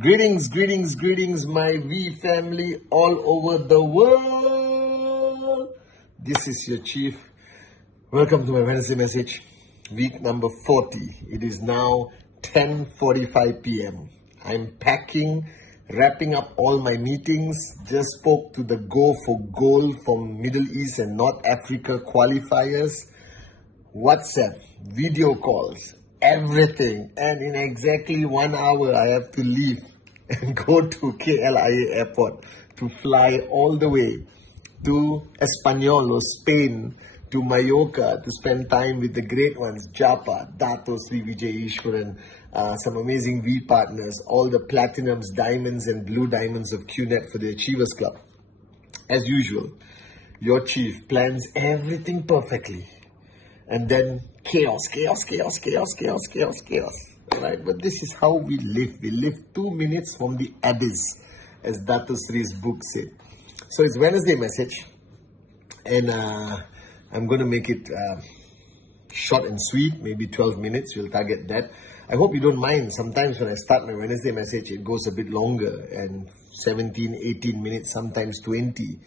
Greetings, greetings, greetings, my V family all over the world. This is your chief. Welcome to my Wednesday message, week number 40. It is now 10:45 p.m. I'm packing, wrapping up all my meetings. Just spoke to the Go for Goal from Middle East and North Africa qualifiers. WhatsApp, video calls, everything. And in exactly 1 hour, I have to leave and go to KLIA airport to fly all the way to Espanyol or Spain, to Mallorca, to spend time with the great ones, Japa, Dato Sri Vijay Ishwaran, some amazing V partners, all the platinums, diamonds and blue diamonds of Qnet for the Achievers Club. As usual, your chief plans everything perfectly. And then chaos. Right? But this is how we live. We live 2 minutes from the abyss, as Dato Sri's book said. So it's Wednesday message. And I'm going to make it short and sweet, maybe 12 minutes. We'll target that. I hope you don't mind. Sometimes when I start my Wednesday message, it goes a bit longer, and 17, 18 minutes, sometimes 20.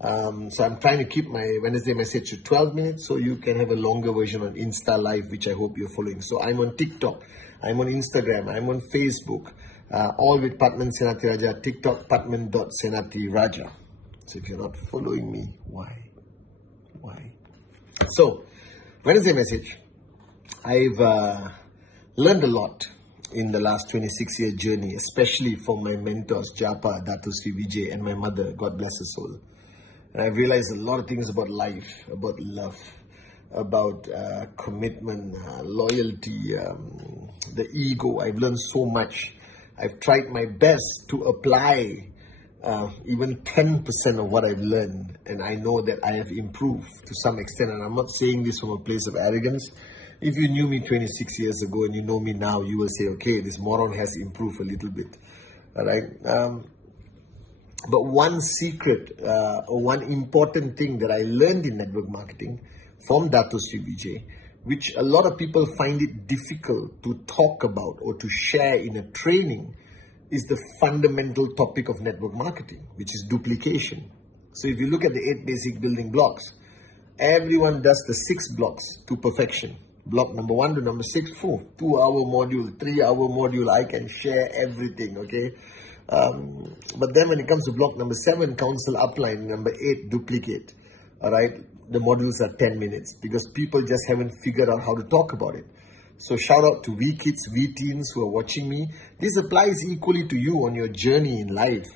So I'm trying to keep my Wednesday message to 12 minutes so you can have a longer version on Insta Live, which I hope you're following. So I'm on TikTok, I'm on Instagram, I'm on Facebook, all with Pathman Senathirajah, TikTok, Pathman.Senathirajah. So if you're not following me, why? So, Wednesday message. I've learned a lot in the last 26-year journey, especially from my mentors, Japa, Dato Sri Vijay, and my mother, God bless her soul. And I've realized a lot of things about life, about love, about commitment, loyalty, the ego. I've learned so much. I've tried my best to apply even 10% of what I've learned, and I know that I have improved to some extent. And I'm not saying this from a place of arrogance. If you knew me 26 years ago and you know me now, you will say, okay, this moron has improved a little bit. All right. But one secret or one important thing that I learned in network marketing from Dato Sri Vijay, which a lot of people find it difficult to talk about or to share in a training, is the fundamental topic of network marketing, which is duplication. So if you look at the 8 basic building blocks, everyone does the 6 blocks to perfection. Block number 1 to number 6, 2-hour module, 3-hour module, I can share everything, okay? But then when it comes to block number 7, counsel upline, number 8, duplicate, all right? The modules are 10 minutes because people just haven't figured out how to talk about it. So shout out to V kids, V teens who are watching me. This applies equally to you on your journey in life.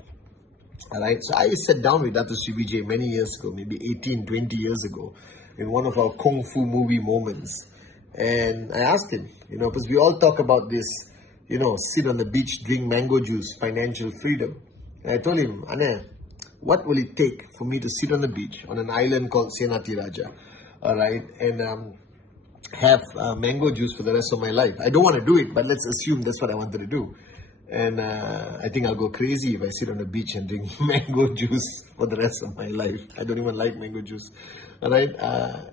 All right. So I sat down with Dato Sri Vijay many years ago, maybe 18, 20 years ago, in one of our Kung Fu movie moments. And I asked him, because we all talk about this, sit on the beach, drink mango juice, financial freedom. And I told him, Ane, what will it take for me to sit on the beach on an island called Senathirajah, all right, and have mango juice for the rest of my life? I don't want to do it, but let's assume that's what I wanted to do. And I think I'll go crazy if I sit on the beach and drink mango juice for the rest of my life. I don't even like mango juice. All right.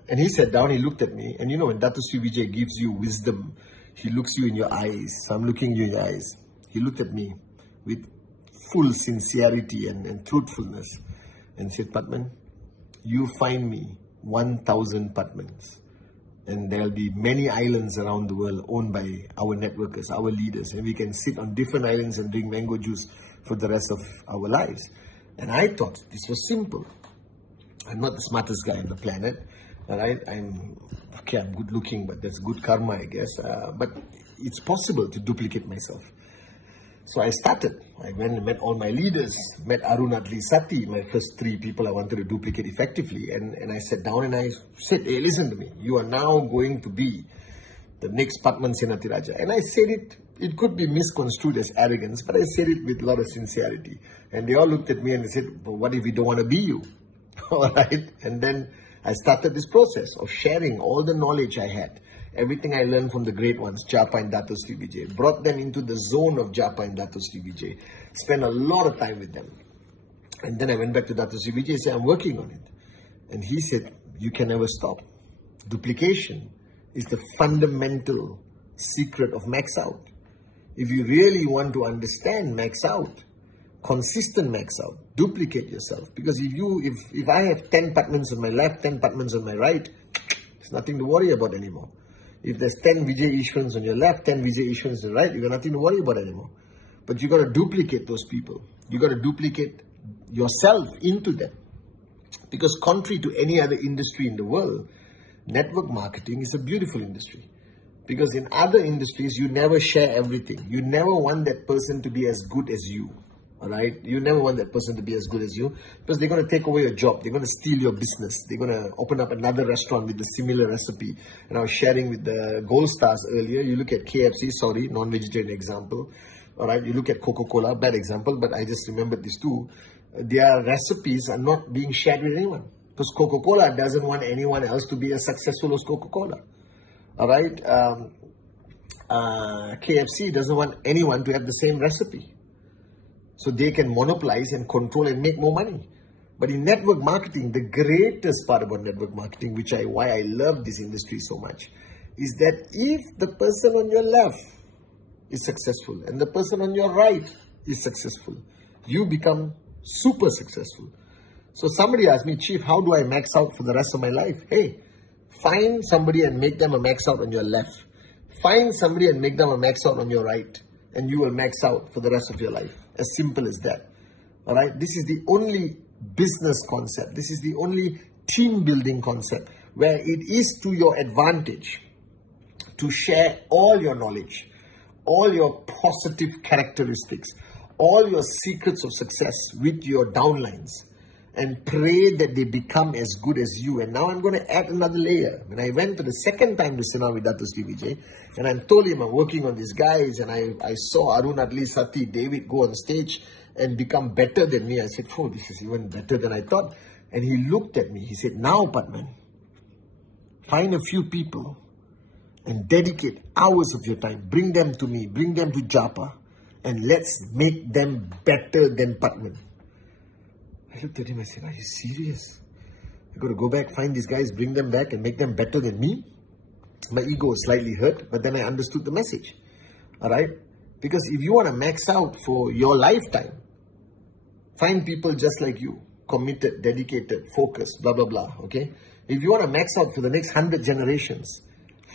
And he sat down, he looked at me. And when Dato Sri Vijay gives you wisdom, he looks you in your eyes. So I'm looking you in your eyes. He looked at me with full sincerity and truthfulness and said, Pathman, you find me 1,000 Pathmans. And there'll be many islands around the world owned by our networkers, our leaders. And we can sit on different islands and drink mango juice for the rest of our lives. And I thought this was simple. I'm not the smartest guy on the planet. All right? I'm good looking, but that's good karma, I guess. But it's possible to duplicate myself. So I started. I went and met all my leaders, met Arun Adli Sati, my first 3 people I wanted to duplicate effectively. And I sat down and I said, hey, listen to me. You are now going to be the next Pathman Senathirajah. And I said it could be misconstrued as arrogance, but I said it with a lot of sincerity. And they all looked at me and they said, well, what if we don't want to be you? All right. And then I started this process of sharing all the knowledge I had. Everything I learned from the great ones, Japa and Dato Sri Vijay, brought them into the zone of Japa and Dato Sri Vijay, spent a lot of time with them. And then I went back to Dato Sri Vijay and said, I'm working on it. And he said, you can never stop. Duplication is the fundamental secret of max out. If you really want to understand max out, consistent max out, duplicate yourself. Because if I have 10 Pathmans on my left, 10 Pathmans on my right, there's nothing to worry about anymore. If there's 10 Vijay Ishwans on your left, 10 Vijay Ishwans on the right, you've got nothing to worry about anymore. But you got to duplicate those people. You got to duplicate yourself into them. Because contrary to any other industry in the world, network marketing is a beautiful industry. Because in other industries, you never share everything. You never want that person to be as good as you. All right? You never want that person to be as good as you, because they're going to take away your job. They're going to steal your business. They're going to open up another restaurant with a similar recipe. And I was sharing with the Gold Stars earlier. You look at KFC, sorry, non-vegetarian example. All right? You look at Coca-Cola, bad example, but I just remembered these two. Their recipes are not being shared with anyone, because Coca-Cola doesn't want anyone else to be as successful as Coca-Cola. All right? KFC doesn't want anyone to have the same recipe, so they can monopolize and control and make more money. But in network marketing, the greatest part about network marketing, why I love this industry so much, is that if the person on your left is successful and the person on your right is successful, you become super successful. So somebody asked me, Chief, how do I max out for the rest of my life? Hey, find somebody and make them a max out on your left. Find somebody and make them a max out on your right, and you will max out for the rest of your life. As simple as that. All right? This is the only business concept. This is the only team building concept where it is to your advantage to share all your knowledge, all your positive characteristics, all your secrets of success with your downlines, and pray that they become as good as you. And now I'm going to add another layer. When I went for the second time to Sena with Dato Sri Vijay, and I told him I'm working on these guys, and I saw Arun Adli, Sati, David go on stage and become better than me. I said, oh, this is even better than I thought. And he looked at me. He said, now, Pathman, find a few people and dedicate hours of your time. Bring them to me. Bring them to Japa. And let's make them better than Pathman. I looked at him, I said, are you serious? I got to go back, find these guys, bring them back and make them better than me? My ego was slightly hurt, but then I understood the message. All right? Because if you want to max out for your lifetime, find people just like you, committed, dedicated, focused, blah, blah, blah. Okay? If you want to max out for the next 100 generations,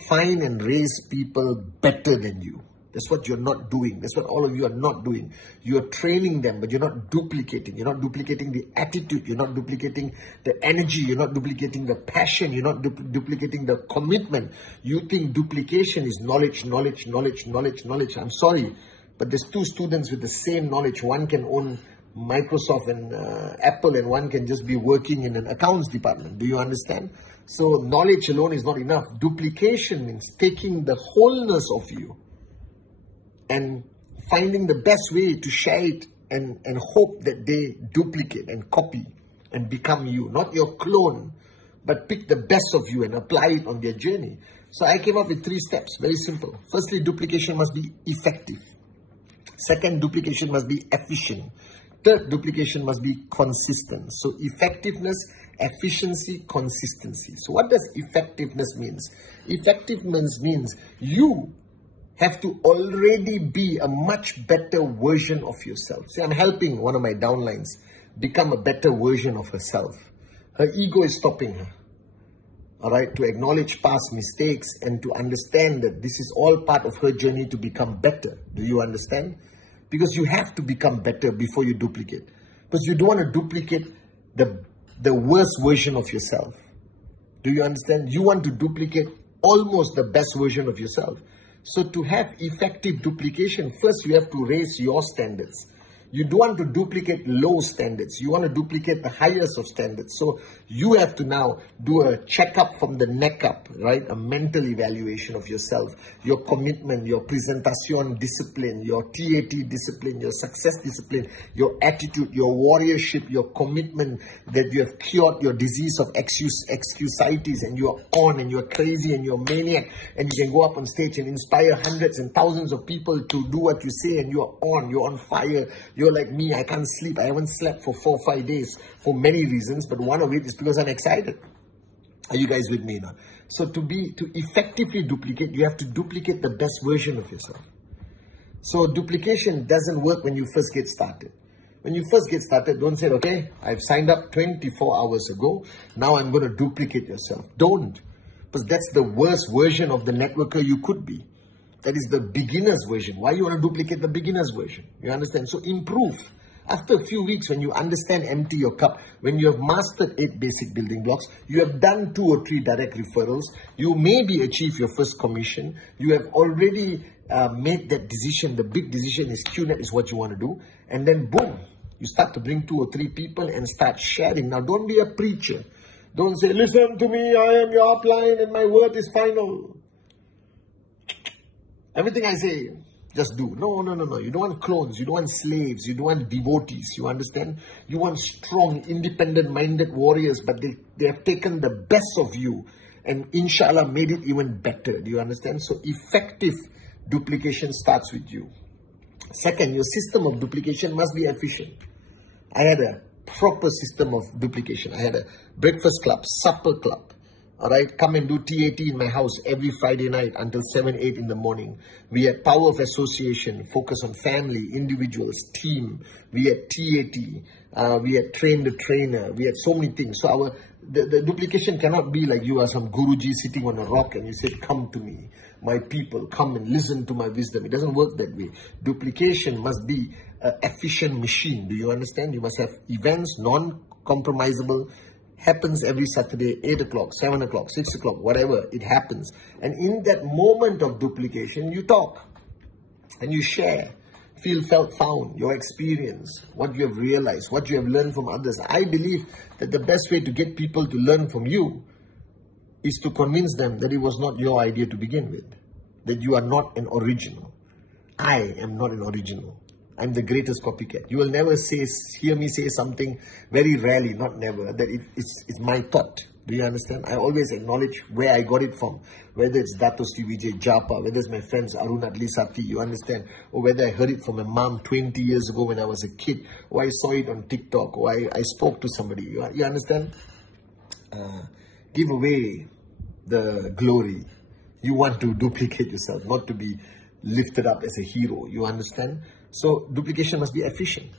find and raise people better than you. That's what you're not doing. That's what all of you are not doing. You're training them, but you're not duplicating. You're not duplicating the attitude. You're not duplicating the energy. You're not duplicating the passion. You're not duplicating the commitment. You think duplication is knowledge, knowledge, knowledge, knowledge, knowledge. I'm sorry, but there's two students with the same knowledge. One can own Microsoft and Apple, and one can just be working in an accounts department. Do you understand? So knowledge alone is not enough. Duplication means taking the wholeness of you and finding the best way to share it and hope that they duplicate and copy and become you. Not your clone, but pick the best of you and apply it on their journey. So I came up with 3 steps, very simple. Firstly, duplication must be effective. Second, duplication must be efficient. Third, duplication must be consistent. So effectiveness, efficiency, consistency. So what does effectiveness mean? Effectiveness means you have to already be a much better version of yourself. See, I'm helping one of my downlines become a better version of herself. Her ego is stopping her. All right, to acknowledge past mistakes and to understand that this is all part of her journey to become better. Do you understand? Because you have to become better before you duplicate. Because you don't want to duplicate the worst version of yourself. Do you understand? You want to duplicate almost the best version of yourself. So to have effective duplication, first you have to raise your standards. You don't want to duplicate low standards. You want to duplicate the highest of standards. So you have to now do a checkup from the neck up, right? A mental evaluation of yourself, your commitment, your presentation discipline, your TAT discipline, your success discipline, your attitude, your warriorship, your commitment that you have cured your disease of excusitis and you're on and you're crazy and you're maniac and you can go up on stage and inspire hundreds and thousands of people to do what you say and you're on fire. You're like me, I can't sleep. I haven't slept for 4 or 5 days for many reasons, but one of it is because I'm excited. Are you guys with me now? So to effectively duplicate, you have to duplicate the best version of yourself. So duplication doesn't work when you first get started. When you first get started, don't say, okay, I've signed up 24 hours ago. Now I'm going to duplicate yourself. Don't. Because that's the worst version of the networker you could be. That is the beginner's version. Why you want to duplicate the beginner's version? You understand? So improve. After a few weeks, when you understand empty your cup, when you have mastered 8 basic building blocks, you have done 2 or 3 direct referrals, you maybe achieve your first commission, you have already made that decision. The big decision is Qnet is what you want to do. And then boom, you start to bring 2 or 3 people and start sharing. Now don't be a preacher. Don't say, listen to me, I am your upline and my word is final. Everything I say, just do. No. You don't want clones. You don't want slaves. You don't want devotees. You understand? You want strong, independent-minded warriors, but they have taken the best of you and inshallah made it even better. Do you understand? So effective duplication starts with you. Second, your system of duplication must be efficient. I had a proper system of duplication. I had a breakfast club, supper club. All right, come and do TAT in my house every Friday night until 7, 8 in the morning. We had power of association, focus on family, individuals, team. We had TAT. We had train the trainer. We had so many things. So the duplication cannot be like you are some Guruji sitting on a rock and you say, come to me, my people, come and listen to my wisdom. It doesn't work that way. Duplication must be an efficient machine. Do you understand? You must have events, non-compromisable, happens every Saturday, 8 o'clock, 7 o'clock, 6 o'clock, whatever, it happens. And in that moment of duplication, you talk and you share, feel, felt, found, your experience, what you have realized, what you have learned from others. I believe that the best way to get people to learn from you is to convince them that it was not your idea to begin with, that you are not an original. I am not an original. I'm the greatest copycat. You will never hear me say something, very rarely, not never, that it's my thought. Do you understand? I always acknowledge where I got it from. Whether it's Dato Sri Vijay Japa, whether it's my friends Arun Adli Sati, you understand? Or whether I heard it from my mom 20 years ago when I was a kid, or I saw it on TikTok, or I spoke to somebody. You understand? Give away the glory. You want to duplicate yourself, not to be lifted up as a hero. You understand? So duplication must be efficient.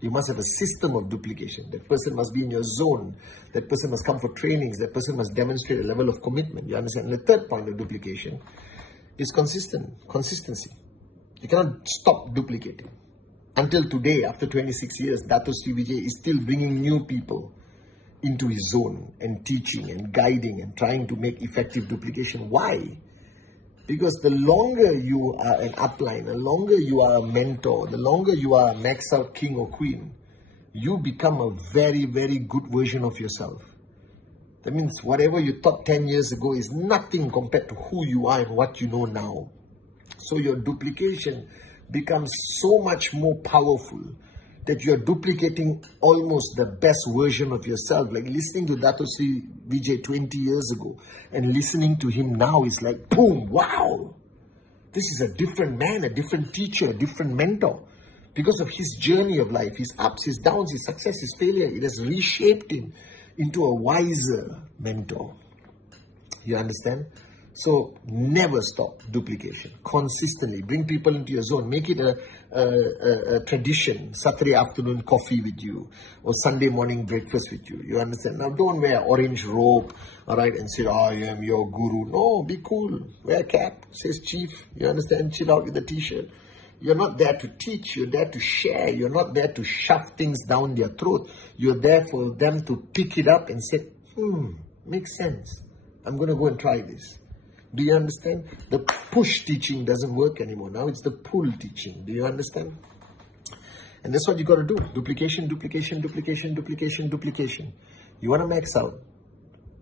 You must have a system of duplication. That person must be in your zone. That person must come for trainings. That person must demonstrate a level of commitment. You understand? And the third point of duplication is consistency. You cannot stop duplicating. Until today, after 26 years, Dato Sri Vijay is still bringing new people into his zone and teaching and guiding and trying to make effective duplication. Why? Because the longer you are an upline, the longer you are a mentor, the longer you are a max out king or queen, you become a very, very good version of yourself. That means whatever you thought 10 years ago is nothing compared to who you are and what you know now. So your duplication becomes so much more powerful that you're duplicating almost the best version of yourself. Like listening to Dato Sri Vijay 20 years ago and listening to him now is like, boom, wow. This is a different man, a different teacher, a different mentor. Because of his journey of life, his ups, his downs, his success, his failure, it has reshaped him into a wiser mentor. You understand? So never stop duplication. Consistently bring people into your zone. Make it a tradition. Saturday afternoon coffee with you, or Sunday morning breakfast with you. You understand? Now don't wear orange robe, all right, and say, I am your guru. No, be cool. Wear a cap. Says chief. You understand? Chill out with the t-shirt. You're not there to teach. You're there to share. You're not there to shove things down their throat. You're there for them to pick it up and say, makes sense. I'm going to go and try this. Do you understand? The push teaching doesn't work anymore. Now it's the pull teaching. Do you understand? And that's what you got to do. Duplication, duplication, duplication, duplication, duplication. You want to max out?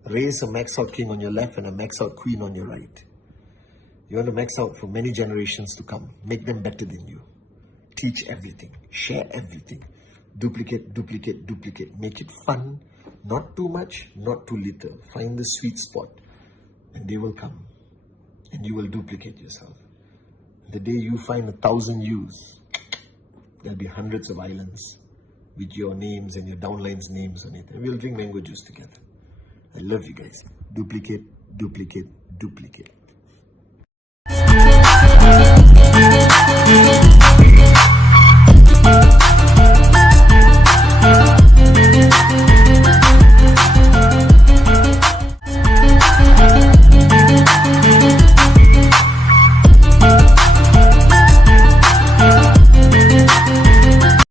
Raise a max out king on your left and a max out queen on your right. You want to max out for many generations to come. Make them better than you. Teach everything. Share everything. Duplicate, duplicate, duplicate. Make it fun. Not too much, not too little. Find the sweet spot. And they will come. And you will duplicate yourself. The day you find 1,000 yous, there'll be hundreds of islands with your names and your downline's names on it. And we'll drink mango juice together. I love you guys. Duplicate, duplicate, duplicate.